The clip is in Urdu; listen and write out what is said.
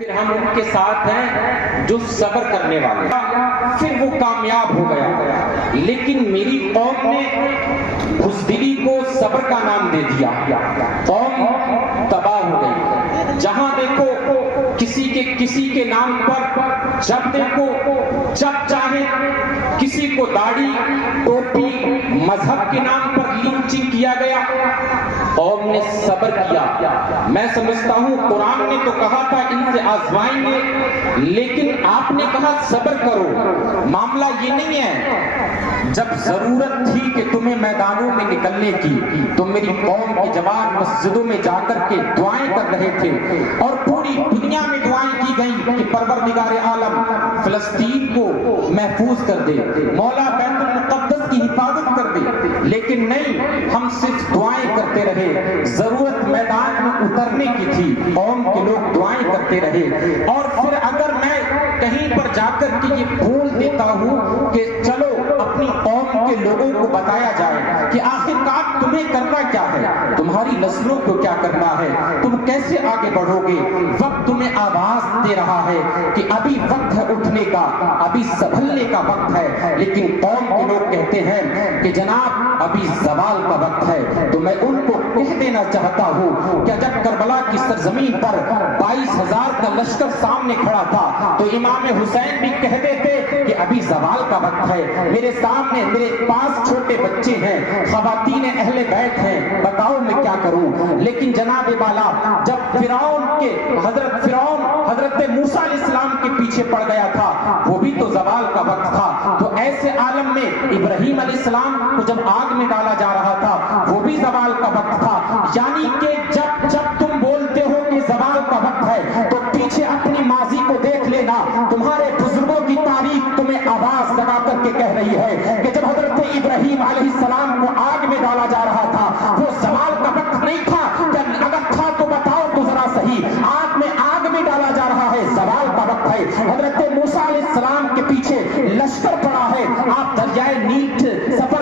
پھر ہم ان کے ساتھ ہیں جو صبر کرنے والے، پھر وہ کامیاب ہو گیا۔ لیکن میری قوم نے بزدلی کو صبر کا نام دے دیا، قوم تباہ ہو گئی۔ جہاں دیکھو کسی کے نام پر، جب دیکھو جب چاہے کسی کو داڑھی ٹوپی مذہب کے نام پر لنچنگ کیا گیا، قوم نے صبر کیا۔ میں سمجھتا ہوں قرآن نے تو کہا تھا ان سے آزمائیں گے، لیکن آپ نے کہا صبر کرو۔ معاملہ یہ نہیں ہے جب ضرورت تھی کہ تمہیں میدانوں میں نکلنے کی تو میری قوم کے جوان مسجدوں میں جا کر کے دعائیں کر رہے تھے، اور پوری دنیا میں دعائیں کی گئیں کہ پروردگار عالم فلسطین کو محفوظ کر دے، مولا بیت المقدس کی حفاظت کر دے۔ لیکن نہیں، ہم صرف دعائیں کرتے رہے۔ ضرورت میدان میں اترنے کی تھی، قوم کے لوگ دعائیں کرتے رہے۔ اور پھر اگر میں کہیں پر جا کر کے یہ بول دیتا ہوں کہ چلو اپنی قوم کے لوگوں کو بتایا جائے کہ آخرکار تمہیں کرنا کیا ہے، تمہاری نسلوں کو کیا کرنا ہے، تم کیسے آگے بڑھو گے، وقت تمہیں آواز دے رہا ہے کہ ابھی وقت ہے اٹھنے کا، ابھی سنبھلنے کا وقت ہے۔ لیکن قوم کے لوگ کہتے ہیں کہ جناب ابھی زوال کا وقت ہے۔ تو میں ان کو کہہ دینا چاہتا ہوں کہ جب کربلا کی سرزمین پر 22,000 کا لشکر سامنے کھڑا تھا تو امام حسین بھی کہہ دیتے کہ ابھی زوال کا وقت ہے، میرے سامنے میرے پاس چھوٹے بچے ہیں، خواتین اہل بیت ہیں، بتاؤ میں کیا کروں۔ لیکن جناب بالا جب حضرت موسیٰ علیہ السلام کے پیچھے پڑ گیا تھا، وہ بھی تو زوال کا وقت تھا۔ تو ایسے عالم میں ابراہیم علیہ السلام کو جب آگ میں ڈالا جا رہا تھا وہ بھی زوال کا وقت تھا۔ یعنی کہ جب تم بولتے ہو کہ زوال کا وقت ہے تو پیچھے اپنی ماضی کو دیکھ لینا، تمہارے بزرگوں کی تاریخ تمہیں آواز لگا کر کے کہہ رہی ہے کہ جب حضرت ابراہیم علیہ السلام کو آگ میں ڈالا جا رہا تھا وہ زوال کا وقت نہیں تھا۔ اگر تھا تو بتاؤ تو ذرا صحیح، آگ میں ڈالا جا رہا ہے، زوال کا وقت ہے۔ حضرت موسیٰ علیہ السلام کے پیچھے لشکر پڑا ہے، آپ دریائے نیل سفر